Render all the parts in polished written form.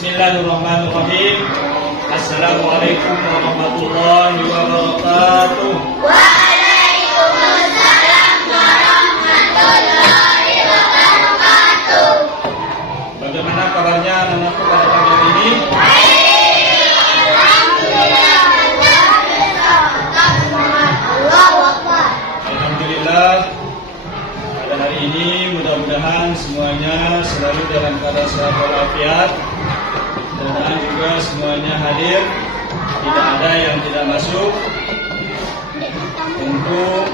Bismillahirrahmanirrahim. Assalamualaikum warahmatullahi wabarakatuh. Waalaikumsalam warahmatullahi wabarakatuh. Bagaimana kabarnya anak-anakku pada pagi ini? Baik, alhamdulillah. Tetap semangat. Allahu Akbar. Alhamdulillah. Pada hari ini mudah-mudahan semuanya selalu dalam keadaan sehat walafiat. Mudah-mudahan juga semuanya hadir, tidak ada yang tidak masuk. Untuk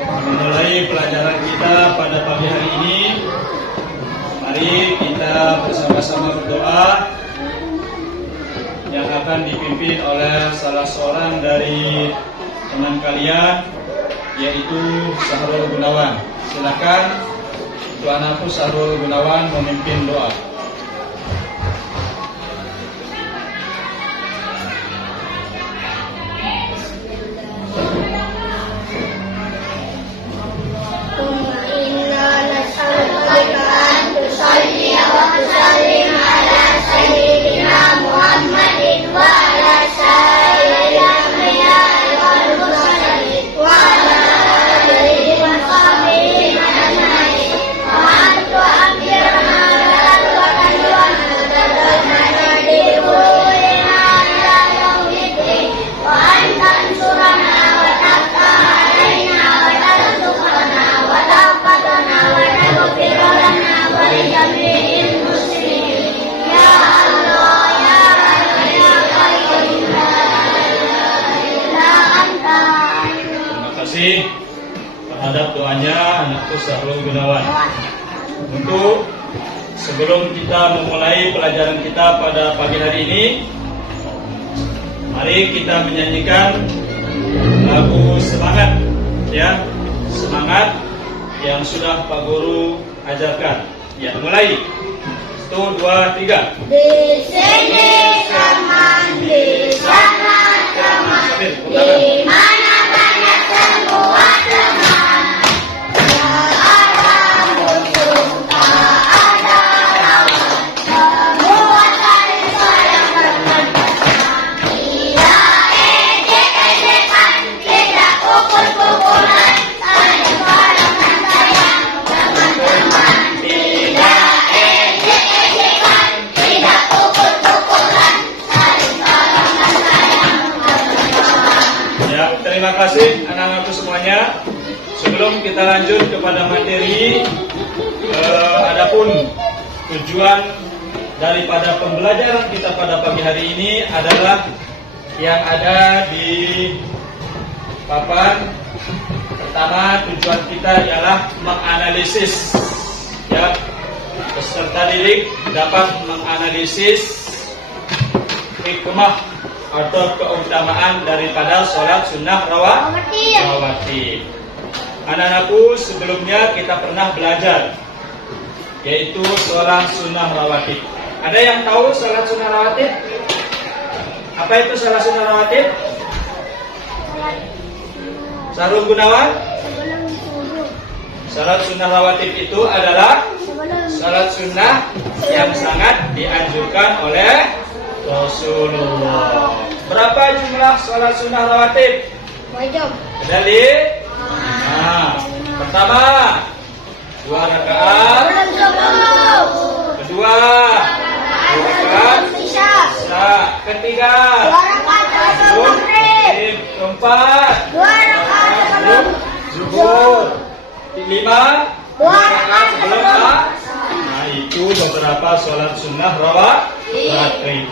memulai pelajaran kita pada pagi hari ini, mari kita bersama-sama berdoa yang akan dipimpin oleh salah seorang dari teman kalian, yaitu Syahrul Gunawan. Silakan untuk anakku Syahrul Gunawan memimpin doa. Terhadap doanya anakku Syahrul Gunawan. Untuk sebelum kita memulai pelajaran kita pada pagi hari ini, mari kita menyanyikan lagu semangat, ya, semangat yang sudah Pak Guru ajarkan. Ya, mulai. 1, 2, 3. Di sini teman, di sana teman, di mana banyak semua teman. Seorang musuh tak ada lawan, semua saling sayang berteman. Tidak ejek-ejekan, tidak pukul-pukulan, saling tolong dan sayang teman-teman. Tidak ejek-ejekan, tidak pukul-pukulan, saling tolong dan sayang teman-teman. Ya, terima kasih anak-anakku semuanya. Sebelum kita lanjut kepada materi, adapun tujuan daripada pembelajaran kita pada pagi hari ini adalah yang ada di papan. Pertama, tujuan kita ialah menganalisis, ya, peserta didik dapat menganalisis hikmah atau keutamaan daripada sholat sunnah rawatib. Anak-anakku, sebelumnya kita pernah belajar, yaitu sholat sunnah rawatib. Ada yang tahu sholat sunnah rawatib? Apa itu sholat sunnah rawatib? Syahrul Gunawan? Sholat sunnah rawatib itu adalah sholat sunnah yang sangat dianjurkan oleh Rasulullah. Berapa jumlah sholat sunnah rawatib? Wajib. Dalil? Nah, pertama 2 rakaat. Kedua 2 rakaat Isya. Ketiga 2 rakaat sebelum maghrib. Keempat 2 rakaat sebelum zuhur. 5 2 rakaat sebelum Nah, itu beberapa sholat sunnah rawatib.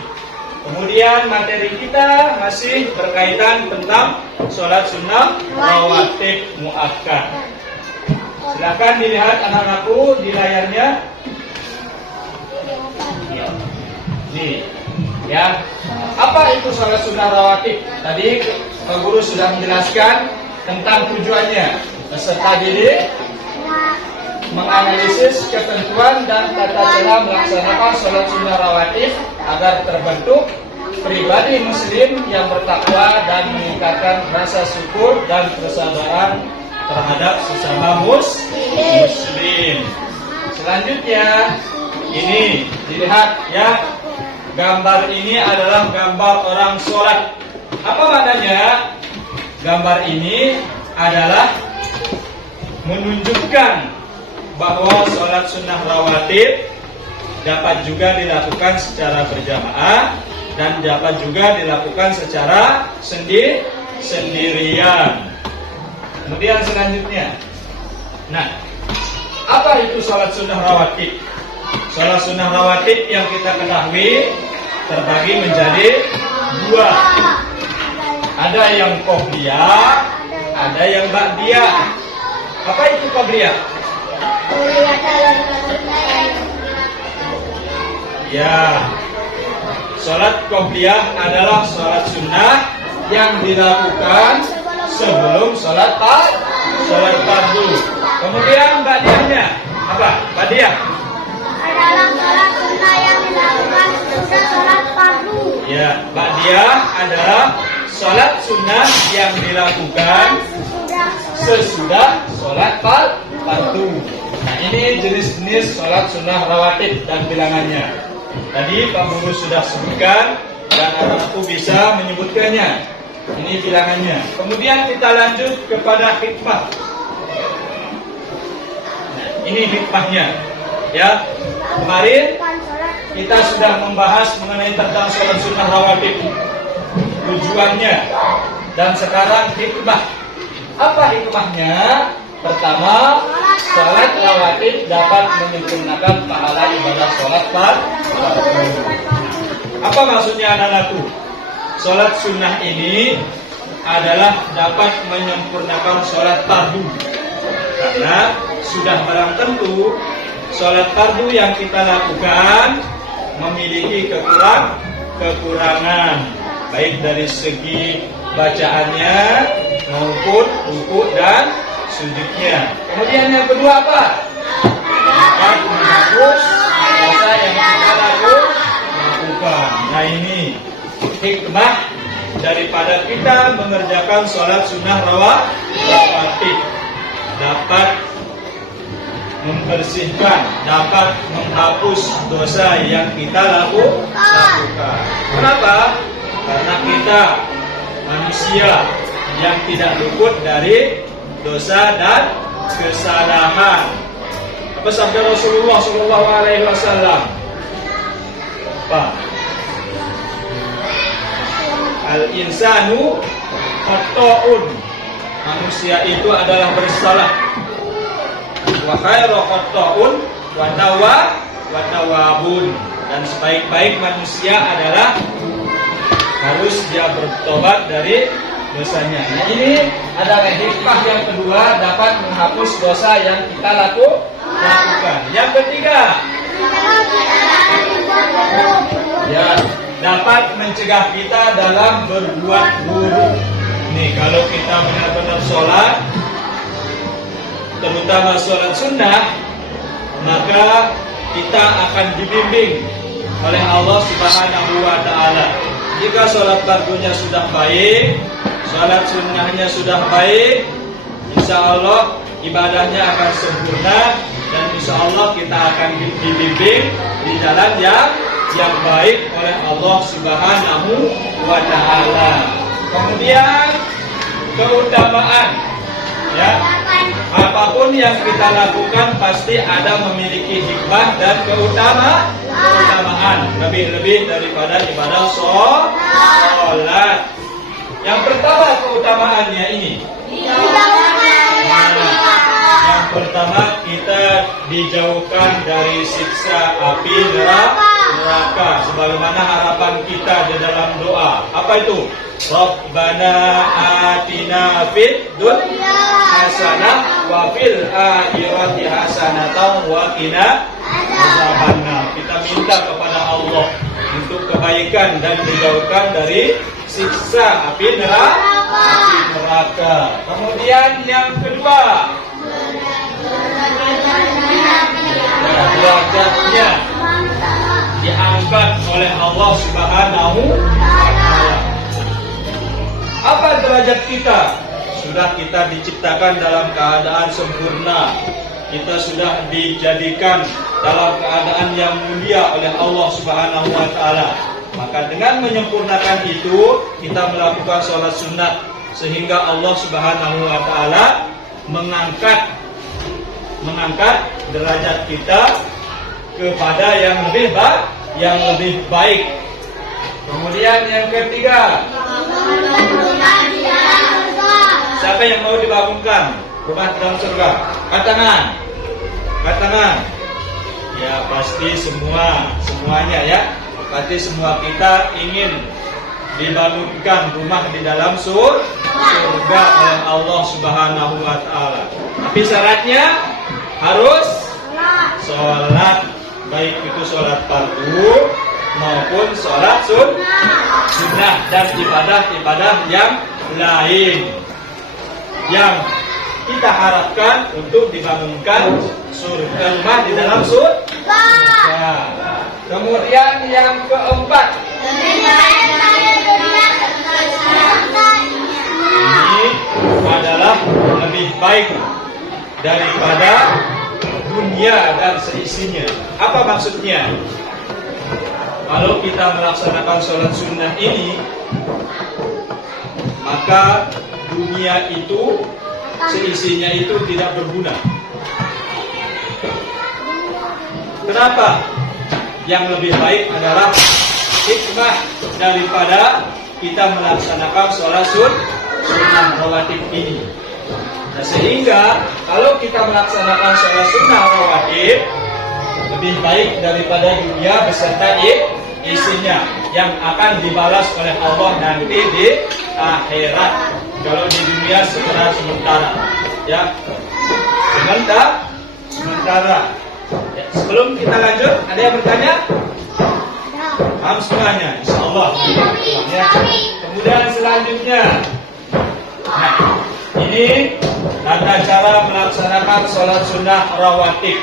Kemudian materi kita masih berkaitan tentang sholat sunnah rawatib muakkad. Silakan dilihat anak-anakku di layarnya. Nih, ya. Apa itu sholat sunnah rawatib? Tadi Pak Guru sudah menjelaskan tentang tujuannya. Peserta didik menganalisis ketentuan dan tata cara melaksanakan sholat sunnah rawatib agar terbentuk pribadi muslim yang bertakwa dan meningkatkan rasa syukur dan kesabaran terhadap sesama muslim. Selanjutnya Ini dilihat ya. Gambar ini adalah gambar orang sholat. Apa maknanya? Gambar ini adalah menunjukkan bahwa sholat sunnah rawatib dapat juga dilakukan secara berjamaah dan dapat juga dilakukan secara sendirian. Kemudian selanjutnya, nah, apa itu sholat sunnah rawatib? Sholat sunnah rawatib yang kita ketahui terbagi menjadi dua. Ada yang qobliyah, ada yang ba'diyah. Apa itu qobliyah? Ya, sholat qobliyah adalah sholat sunnah yang dilakukan sebelum sholat fardu. Kemudian ba'diyahnya apa? Ba'diyah adalah sholat sunnah yang dilakukan sesudah sholat fardu. Ya, ba'diyah adalah sholat sunnah yang dilakukan sesudah sholat fardu. Nah, ini jenis-jenis sholat sunnah rawatib dan bilangannya. Tadi Pak Guru sudah sebutkan dan anak-anakku bisa menyebutkannya. Ini bilangannya. Kemudian kita lanjut kepada hikmah. Nah, ini hikmahnya. Ya, kemarin kita sudah membahas mengenai tentang sholat sunnah rawatib, tujuannya, dan sekarang hikmah. Apa hikmahnya? Pertama, sholat rawatib dapat menyempurnakan pahala ibadah sholat fardu. Apa maksudnya anak-anakku? Sholat sunnah ini adalah dapat menyempurnakan sholat fardu, karena sudah barang tentu sholat fardu yang kita lakukan memiliki kekurangan, baik dari segi bacaannya maupun ruku dan sujudnya. Kemudian yang kedua apa? Dapat menghapus dosa yang kita lakukan. Nah, ini hikmah daripada kita mengerjakan sholat sunnah rawatib. Dapat membersihkan, dapat menghapus dosa yang kita lakukan. Kenapa? Karena kita manusia yang tidak luput dari dosa dan kesalahan. Apa sabda Rasulullah SAW? Apa? Al-insanu khata'un. Manusia itu adalah bersalah. Wa khairu khata'un wa tawwabun. Dan sebaik-baik manusia adalah harus dia bertobat dari dosanya. Nah, ini adalah hikmah yang kedua, dapat menghapus dosa yang kita lakukan. Yang ketiga, ya, dapat mencegah kita dalam berbuat buruk. Nih, kalau kita benar-benar sholat, terutama sholat sunnah, maka kita akan dibimbing oleh Allah Subhanahu wa Ta'ala. Jika sholat fardunya sudah baik, sholat sunnahnya sudah baik, insya Allah ibadahnya akan sempurna, dan insya Allah kita akan dibimbing di jalan yang baik oleh Allah Subhanahu wa Ta'ala. Kemudian keutamaan, ya, apapun yang kita lakukan pasti ada memiliki hikmah dan keutamaan, lebih-lebih daripada ibadah sholat. Yang pertama keutamaannya ini, yang pertama kita dijauhkan dari siksa api neraka, sebagaimana harapan kita di dalam doa. Apa itu? Rabbana atina fid dunya hasanah wa fil akhirati hasanatan wa qina adzabannar. Kita minta kepada Allah untuk kebaikan dan dijauhkan dari siksa api neraka. Kemudian yang kedua, derajatnya diangkat oleh Allah Subhanahu wa Ta'ala. Apa derajat kita? Sudah kita diciptakan dalam keadaan sempurna, kita sudah dijadikan dalam keadaan yang mulia oleh Allah Subhanahu wa taala. Maka dengan menyempurnakan itu, kita melakukan sholat sunat sehingga Allah Subhanahu wa taala mengangkat derajat kita kepada yang lebih baik. Kemudian yang ketiga, siapa yang mau dibangunkan rumah dalam surga? Angkat tangan. Ya pasti semuanya ya. Pasti semua kita ingin dibangunkan rumah di dalam surga oleh Allah Subhanahu wa taala. Tapi syaratnya harus sholat, baik itu sholat fardu maupun sholat sunnah dan ibadah-ibadah yang lain yang kita harapkan untuk dibangunkan rumah di dalam surga. Kemudian yang keempat, ini adalah lebih baik daripada dunia dan seisinya. Apa maksudnya? Kalau kita melaksanakan sholat sunnah ini, maka dunia itu seisinya itu tidak berguna. Kenapa? Yang lebih baik adalah hikmah daripada kita melaksanakan sholat sunnah rawatib ini. Nah, sehingga kalau kita melaksanakan sholat sunnah rawatib, lebih baik daripada dunia beserta isinya yang akan dibalas oleh Allah nanti di akhirat. Kalau di dunia sementara, ya sementara. Ya, sebelum kita lanjut, ada yang bertanya? Paham semuanya, insya Allah. Ya. Kemudian selanjutnya, nah, ini tata cara melaksanakan sholat sunnah rawatib.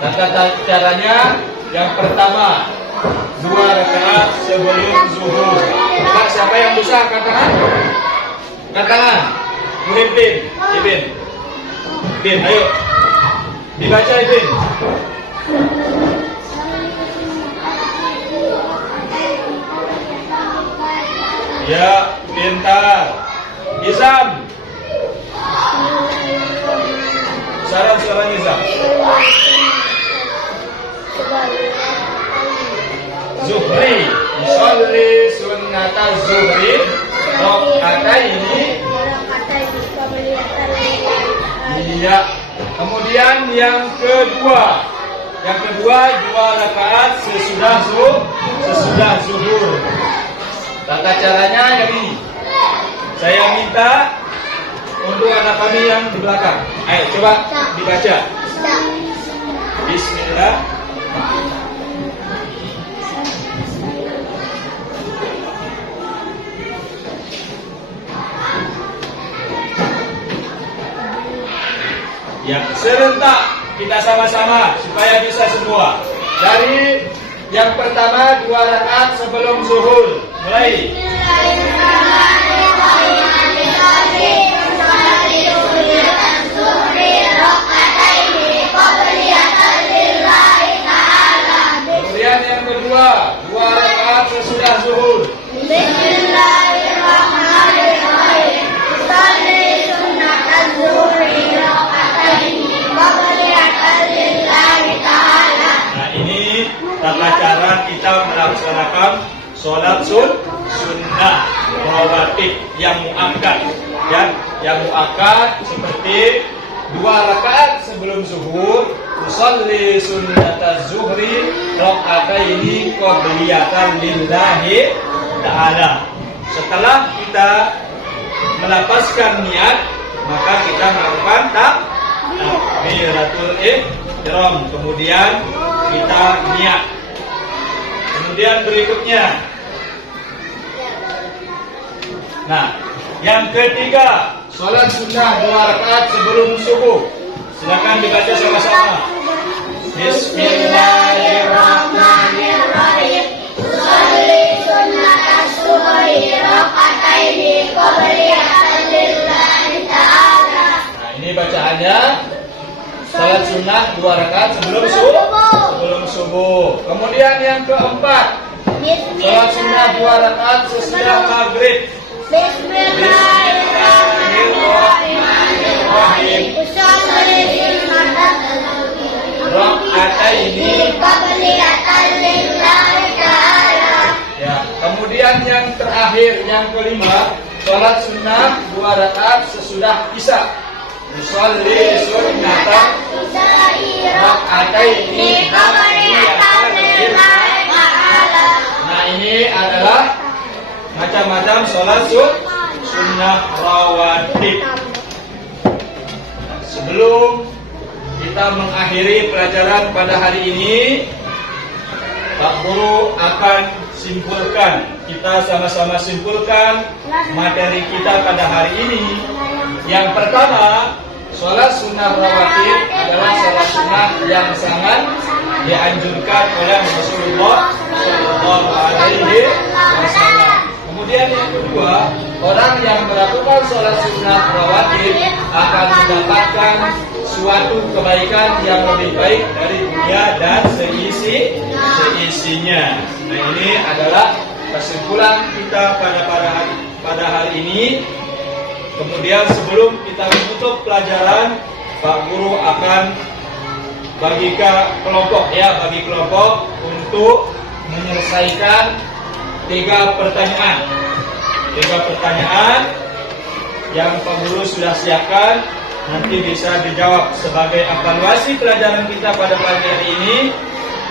Tata caranya yang pertama, 2 rakaat sebelum zuhur. Pak, siapa yang bisa angkat tangan? Angkat tangan. Ibin, ayo. Dibaca Ibin. Ya, pintar. Izam. Suara Izam. Zuhri, sholli sunnata zuhri rakaataini. Iya. Kemudian yang kedua 2 rakaat sesudah zuhur. Tata caranya yang ini. Saya minta untuk anak kami yang di belakang. Ayo coba dibaca. Bismillah. Ya, serentak kita sama-sama supaya bisa semua. Dari yang pertama 2 rakaat sebelum zuhur. Mulai. Kemudian yang kedua 2 rakaat sesudah zuhur. Nah, ini tata cara kita melaksanakan sholat sunnah rawatib yang muakkad, ya, yang muakkad seperti 2 rakaat sebelum zuhur, usolli sunnata zuhri rakaataini qabliyatan lillahi ta'ala. Setelah kita melapaskan niat, maka kita melakukan takbiratul ihram, kemudian kita niat. Kemudian berikutnya, nah, yang ketiga, sholat sunnah 2 rakaat sebelum subuh. Silakan dibaca sama-sama. Bismillahirrahmanirrahim. Sholli sunnata zuhri rakaataini qabliyatan lillahi ta'ala. Nah, ini bacaannya. Kemudian yang keempat, sholat sunnah 2 rakaat sesudah maghrib. Bismillahirrahmanirrahim. Rakaataini. Ya, kemudian yang terakhir, yang kelima, sholat sunnah 2 rakaat sesudah isya. Usolli sunnatan rakaataini. Nah, ini adalah macam-macam sholat sunnah rawatib. Sebelum kita mengakhiri pelajaran pada hari ini, Pak Guru akan simpulkan, kita sama-sama simpulkan materi kita pada hari ini. Yang pertama, sholat sunnah rawatib adalah sholat sunnah yang sangat dianjurkan oleh Rasulullah Shallallahu Alaihi Wasallam. Kemudian yang kedua, orang yang melakukan sholat sunnah rawatib akan mendapatkan suatu kebaikan yang lebih baik dari dunia dan seisinya. Nah, ini adalah kesimpulan kita pada hari ini. Kemudian sebelum kita menutup pelajaran, Pak Guru akan bagi kelompok untuk menyelesaikan 3 pertanyaan. 3 pertanyaan yang Pak Guru sudah siapkan, nanti bisa dijawab sebagai evaluasi pelajaran kita pada pagi hari ini.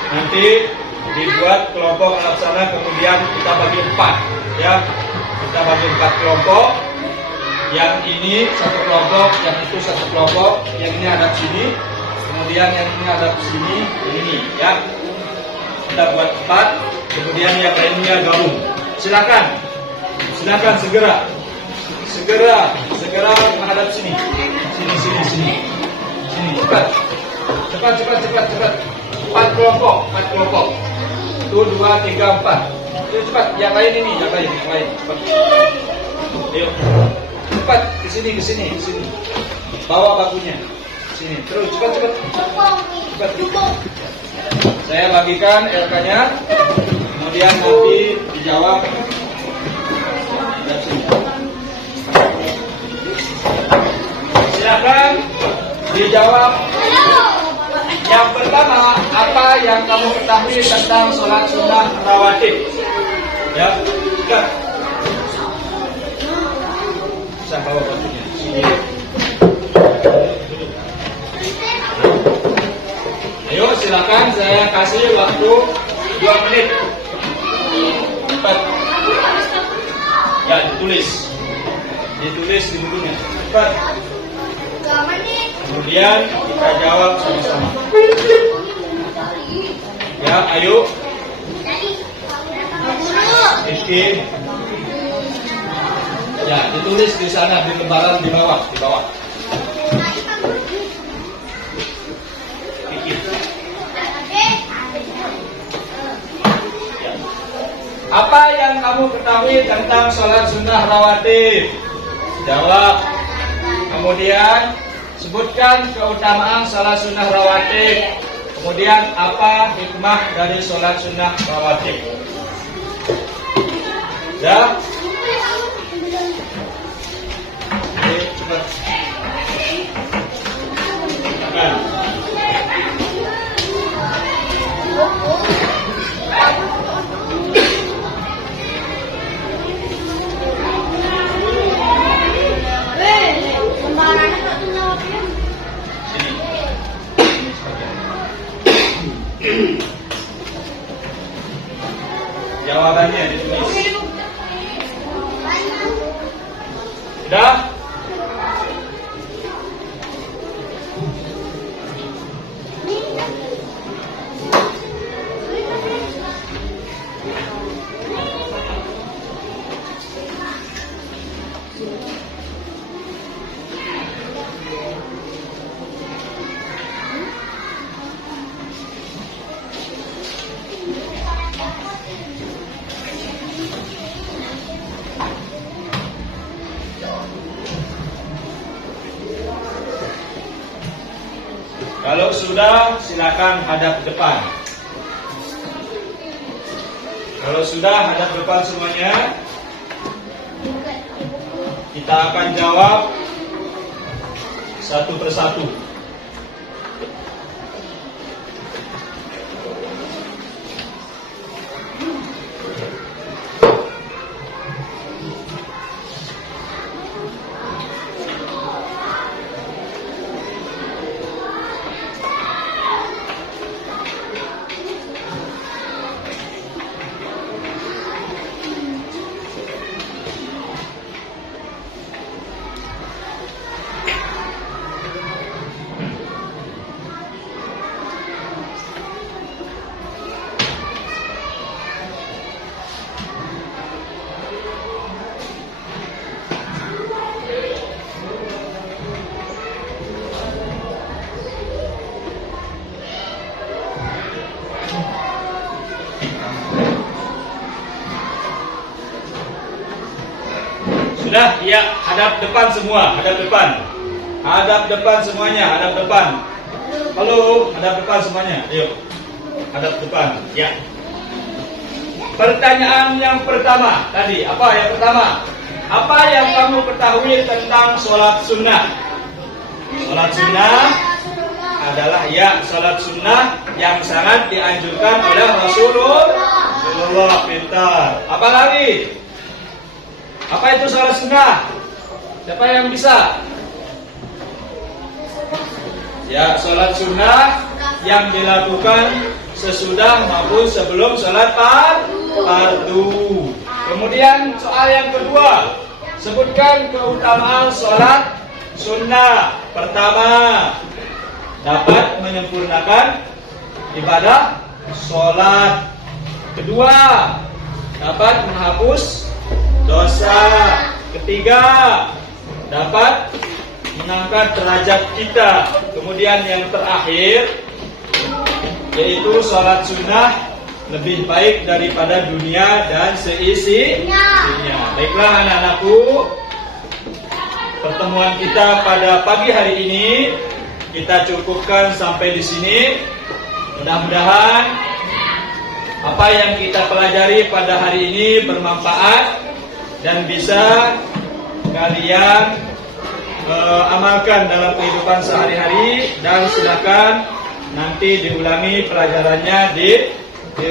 Nanti dibuat kelompok laksana, kemudian kita bagi 4, ya. Kita bagi 4 kelompok. Yang ini 1 kelompok, yang itu 1 kelompok, yang ini hadap sini, kemudian yang ini hadap sini, ini, ya. Kita buat 4, kemudian yang lainnya gabung. Silakan segera menghadap sini, sini, cepat. 4 kelompok. 1, 2, 3, 4. Cepat, yang lain ini, yang lain. Cepat. Ayo. Cepat, ke sini. Bawa bakunya. Sini, terus cepat. Saya bagikan LK-nya. Kemudian nanti dijawab. Silakan dijawab. Yang pertama, apa yang kamu ketahui tentang sholat sunnah rawatib? Ya, cepat. Bisa bawa batunya. Sini. Ayo, silakan, saya kasih waktu 2 menit. Cepat. Ya, ditulis di bukunya. Cepat. Kemudian kita jawab sama-sama. Ya, ayo. Oke. Ya, ditulis di sana, di lembaran di bawah. Apa yang kamu ketahui tentang sholat sunnah rawatib? Jawab. Kemudian sebutkan keutamaan sholat sunnah rawatib. Kemudian apa hikmah dari sholat sunnah rawatib? Ya. Oke, cepat. Jawabannya ditulis. Sudah? Kalau sudah, silakan hadap depan. Kalau sudah hadap depan semuanya, kita akan jawab satu persatu. Sudah, ya, hadap depan semua, hadap depan. Hadap depan semuanya, hadap depan. Halo, hadap depan semuanya. Ayo. Hadap depan. Ya. Pertanyaan yang pertama tadi, apa yang pertama? Apa yang kamu ketahui tentang sholat sunnah? Sholat sunnah adalah sholat sunnah yang sangat dianjurkan oleh Rasulullah. Pintar. Apa lagi? Apa itu sholat sunnah? Siapa yang bisa? Ya, sholat sunnah yang dilakukan sesudah maupun sebelum sholat fardu. Kemudian soal yang kedua, sebutkan keutamaan sholat sunnah. Pertama, dapat menyempurnakan ibadah sholat. Kedua, dapat menghapus dosa. Ketiga, dapat mengangkat derajat kita. Kemudian yang terakhir, yaitu sholat sunnah lebih baik daripada dunia dan seisinya. Baiklah anak-anakku, pertemuan kita pada pagi hari ini kita cukupkan sampai di sini. Mudah-mudahan apa yang kita pelajari pada hari ini bermanfaat dan bisa kalian amalkan dalam kehidupan sehari-hari, dan silakan nanti diulangi pelajarannya di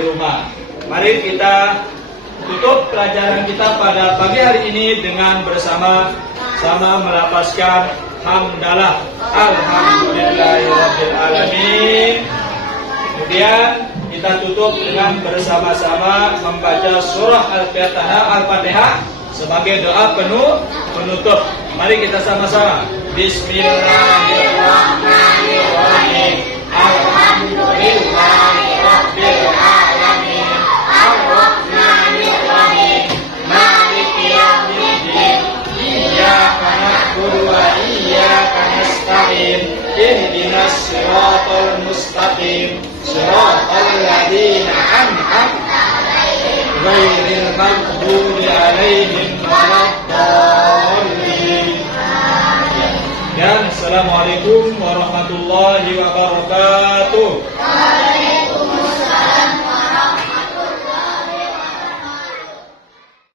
rumah. Mari kita tutup pelajaran kita pada pagi hari ini dengan bersama-sama melafazkan hamdalah, alhamdulillahirabbil alamin. Kemudian kita tutup dengan bersama-sama membaca surah Al-Fatihah sebagai doa penutup. Mari kita sama-sama. Bismillahirrahmanirrahim. Alhamdulillahirabbil alamin. Arrahmanirrahim. Maliki yaumiddin. Iyyaka na'budu wa iyyaka nasta'in. Ihdinas siratal mustaqim. Siratal ladzina an'amta 'alaihim ghairil maghdubi 'alaihim waladdallin. Dan assalamualaikum warahmatullahi wabarakatuh.